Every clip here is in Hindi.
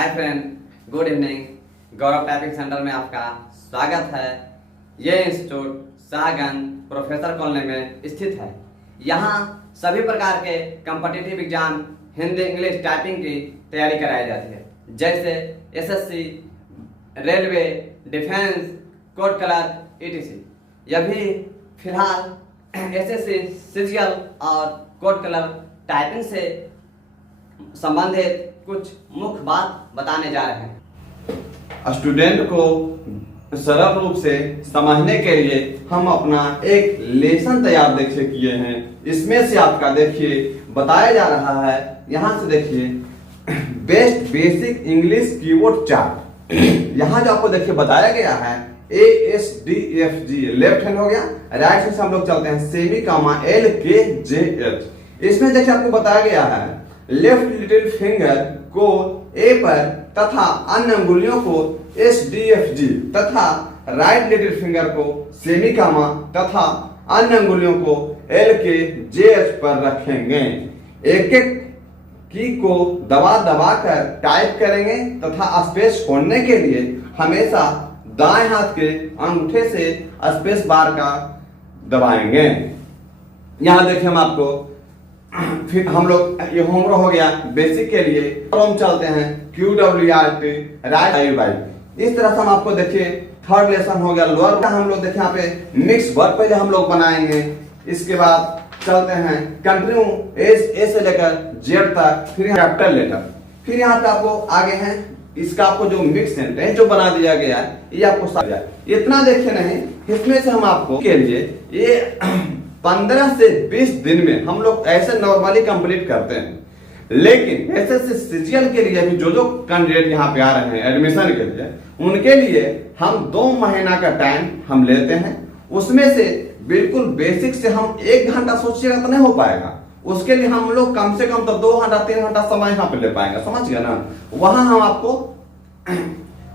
हाय friend, good evening. Gaurav typing centre में आपका स्वागत है। ये इंस्टीट्यूट शाहगंज प्रोफेसर कॉलोनी में स्थित है। यहाँ सभी प्रकार के competitive exam Hindi English typing की तैयारी कराई जाती है, जैसे SSC, railway, defence, court clerk etc। यह भी फिलहाल एसएससी, सीजीएल और कोर्ट क्लर्क टाइपिंग से संबंधित कुछ मुख्य बात बताने जा रहे हैं। स्टूडेंट को सरल रूप से समझने के लिए हम अपना एक लेसन तैयार देखिए किए हैं। इसमें से आपका देखिए बताया जा रहा है, यहाँ से देखिए best basic English keyword chart. यहाँ जो आपको देखिए बताया गया है ASDFG लेफ्ट हैंड हो गया, राइट हैंड से हम लोग चलते हैं सेमी कामा LKJH। इसमें देखिए आपको बताया गया है लेफ्ट लिटिल फिंगर को ए पर तथा अन्य अंगुलियों को SDFG तथा राइट लिटिल फिंगर को सेमी कामा तथा अन्य अंगुलियों को LKJH पर रखेंगे। एक एक की को दबा दबा कर टाइप करेंगे तथा स्पेस छोड़ने के लिए हमेशा दाएं हाथ के अंगूठे से स्पेस बार का दबाएंगे। यहां देखिए हम आपको फिर हम लोग ये होमवर्क हो गया बेसिक के लिए। हम चलते हैं QWERT राइट आई। इस तरह से हम आपको देखिए थर्ड लेसन हो गया लोअर। हम लोग देखिए यहाँ पे मिक्स वर्ड पहले हम लोग बनाएंगे। इसके बाद चलते हैं कंटिन्यू ए से लेकर जेड तक, फिर कैपिटल लेटर। फिर यहाँ पे आपको आगे हैं इसका आपको जो मिक्स सेंटेंस जो बना दिया गया है ये आपको समझ आए। इतना देखिए नहीं, इसमें से हम आपको के लिए ये 15 से 20 दिन में हम लोग ऐसे नॉर्मली कंप्लीट करते हैं। लेकिन एसएससी सीजीएल के लिए भी जो कैंडिडेट यहाँ पे आ रहे हैं एडमिशन के लिए, उनके लिए हम 2 महीना का टाइम हम लेते हैं। उसमें से बिल्कुल बेसिक से हम 1 घंटा सोचिएगा तो नहीं हो पाएगा। उसके लिए हम लोग कम से कम तो 2 घंटा 3 घंटा समय यहाँ पे ले पाएंगे, समझ गया ना। वहां हम आपको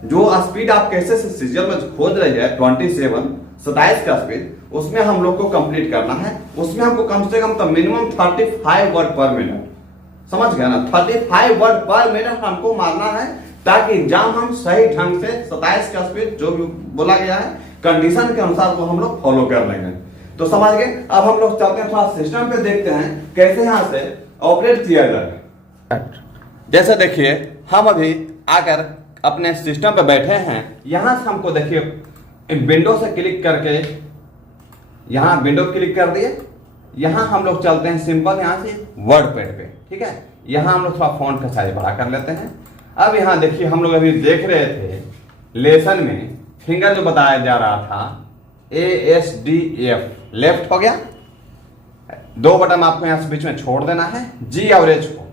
जो स्पीड आप कैसे से सीजीएल में खोज रही है 27 का स्पीड, उसमें हम लोग को कंप्लीट करना है। उसमें हमको कम से कम तो मिनिमम 35 वर्ड पर मिनट, समझ गया ना। 35 वर्ड पर मिनट हमको मारना है ताकि एग्जाम हम सही ढंग से 27 का स्पीड जो भी बोला गया है कंडीशन के अनुसार वो हम लोग फॉलो कर लेंगे। तो समझ गए। अब हम लोग चलते हैं थोड़ा सिस्टम पे, देखते हैं कैसे यहाँ से ऑपरेट किया जाए। जैसे देखिए हम अभी आकर अपने सिस्टम पे बैठे हैं। यहां से हमको देखिए विंडो से क्लिक करके यहाँ विंडो क्लिक कर दिए। यहाँ हम लोग चलते हैं सिंपल यहाँ से वर्ड पैड पे, ठीक है। यहाँ हम लोग थोड़ा फॉन्ट का साइज बड़ा कर लेते हैं। अब यहाँ देखिए हम लोग अभी देख रहे थे लेसन में फिंगर जो बताया जा रहा था ASDF लेफ्ट हो गया। 2 बटन आपको यहाँ से बीच में छोड़ देना है, G और H को।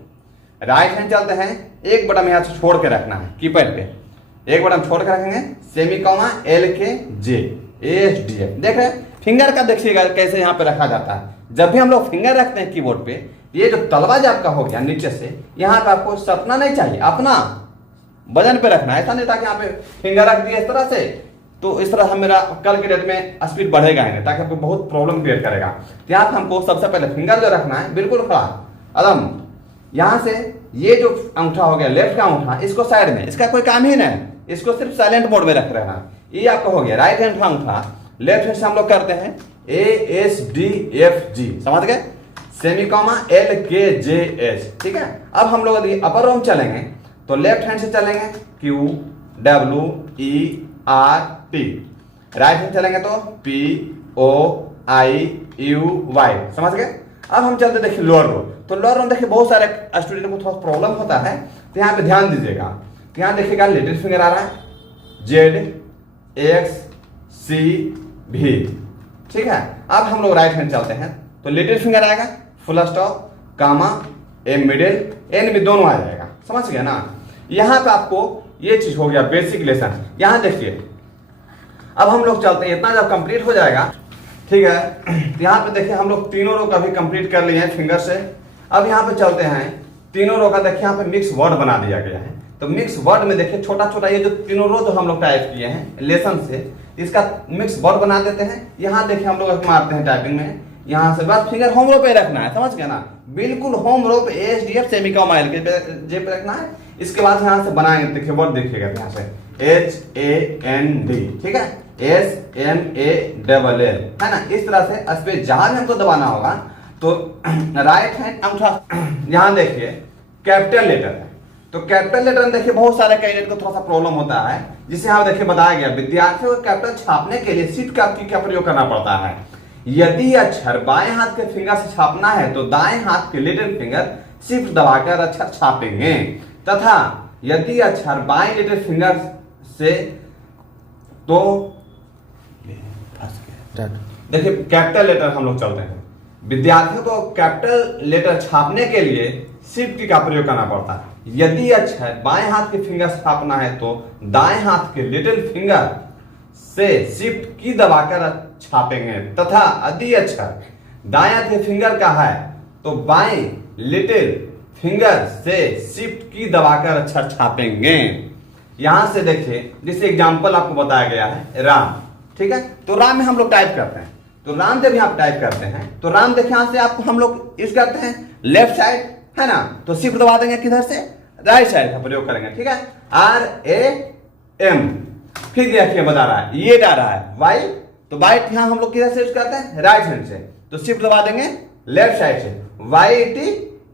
राइट हैंड चलते हैं, 1 बटन यहाँ से छोड़ के रखना है कीपैड पे, 1 बटन छोड़ के रखेंगे सेमी कॉमा LKJ ASDF। देख रहे फिंगर का देखिएगा कैसे यहाँ पे रखा जाता है। जब भी हम लोग फिंगर रखते हैं कीबोर्ड पे, ये जो तलवा जो आपका हो गया नीचे से, यहाँ पे आपको सटना नहीं चाहिए, अपना वजन पे रखना है। ऐसा नहीं था कि यहाँ पे फिंगर रख दिया इस तरह से, तो इस तरह हम मेरा कल के डेट में स्पीड बढ़ेगा ही नहीं, ताकि आपको बहुत प्रॉब्लम क्रिएट करेगा। तो यहाँ पे हमको सबसे पहले फिंगर जो रखना है बिल्कुल खड़ा अदम। यहाँ से ये जो अंगूठा हो गया लेफ्ट का अंगूठा, इसको साइड में, इसका कोई काम ही नहीं, इसको सिर्फ साइलेंट मोड में रख रहना। ये आपका हो गया राइट हैंड का अंगूठा। लेफ्ट हैंड से हम लोग करते हैं ASDFG, समझ गए, सेमी कॉमा LKJH, ठीक है। अब हम लोग यदि अपर रोम चलेंगे तो लेफ्ट हैंड से चलेंगे QWERT, राइट हैंड चलेंगे तो POIUY, समझ गए। अब हम चलते देखिए लोअर रोम। तो लोअर रोम देखिए बहुत सारे स्टूडेंट को थोड़ा प्रॉब्लम होता है, तो यहाँ पे ध्यान दीजिएगा। तो यहाँ देखिएगा लिटिल फिंगर आ रहा है ZXCV, ठीक है। अब हम लोग राइट हैंड चलते हैं तो लिटिल फिंगर आएगा, full stop, comma, A middle, N में दोनों आ जाएगा, समझ गया ना। यहाँ पे आपको ये चीज हो गया बेसिक लेसन। यहाँ देखिए अब हम लोग चलते हैं, इतना जब कंप्लीट हो जाएगा, ठीक है। यहाँ पे देखिए हम लोग तीनों रो का भी कंप्लीट कर लिए हैं फिंगर से। अब यहाँ पे चलते हैं तीनों रो का, देखिए यहाँ पे मिक्स वर्ड बना दिया गया है। तो मिक्स वर्ड में देखिए छोटा छोटा ये जो तीनों रो जो हम लोग टाइप किए हैं लेसन से, इसका मिक्स वर्ड बना देते हैं। यहाँ देखिए हम लोग मारते हैं टाइपिंग में, यहाँ से बस फिंगर होम रो पे रखना है, समझ गया ना। बिल्कुल होम रो पे ASDF सेमी कॉमा LKJ पे रखना है। इसके बाद यहाँ से बनाएंगे, देखिए वर्ड देखिएगा यहाँ से HAND, ठीक है, SMALL, है ना। इस तरह से इस पे जहां भी हमको दबाना होगा तो राइट हैंड अंगूठा, यहाँ देखिए कैपिटल लेटर है, तो कैपिटल लेटर में देखिए बहुत सारे कैंडिडेट को थोड़ा सा प्रॉब्लम होता है, जिसे यहाँ देखिए बताया गया विद्यार्थियों को कैपिटल छापने के लिए शिफ्ट की क्या प्रयोग करना पड़ता है। यदि अक्षर बाएं हाथ के फिंगर से छापना है तो दाएं हाथ के लिटिल फिंगर शिफ्ट दबाकर अक्षर छापेंगे, तथा यदि अक्षर बाएं लिटिल फिंगर से तो देखिए कैपिटल लेटर हम लोग चलते हैं। विद्यार्थियों को कैपिटल लेटर छापने के लिए शिफ्ट की का प्रयोग करना पड़ता है। यदि अक्षर बाएं हाथ के फिंगर से छापना है तो दाएं हाथ के लिटिल फिंगर से शिफ्ट की दबाकर छापेंगे, तथा यदि अक्षर दाएं हाथ के फिंगर का है तो बाएं लिटिल फिंगर से शिफ्ट की दबाकर अक्षर छापेंगे। यहां से देखिए जैसे एग्जांपल आपको बताया गया है राम, ठीक है, तो राम में हम लोग टाइप करते हैं, तो राम जब आप टाइप करते हैं तो राम देखिए यहां से आपको हम लोग यूज करते हैं लेफ्ट साइड, है ना, तो शिफ्ट दबा देंगे किधर से, राइट साइड का प्रयोग करेंगे, ठीक है, RAM। फिर देखिए बता रहा है ये जा रहा है वाई, तो वाई यहां हम लोग किधर से यूज करते हैं, राइट हैंड से, तो शिफ्ट दबा देंगे लेफ्ट साइड से, YT,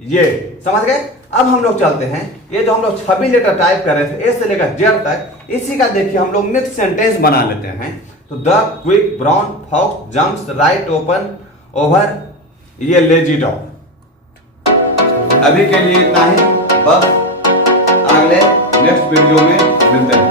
ये समझ गए। अब हम लोग चलते हैं, ये जो हम लोग 26 लेटर टाइप कर रहे थे ए से लेकर जेड तक, इसी का देखिए हम लोग मिक्स सेंटेंस बना लेते हैं। तो the quick brown fox jumps right open over ये लेजी डॉग। अभी के लिए इतना ही, बस अगले नेक्स्ट वीडियो में मिलते हैं।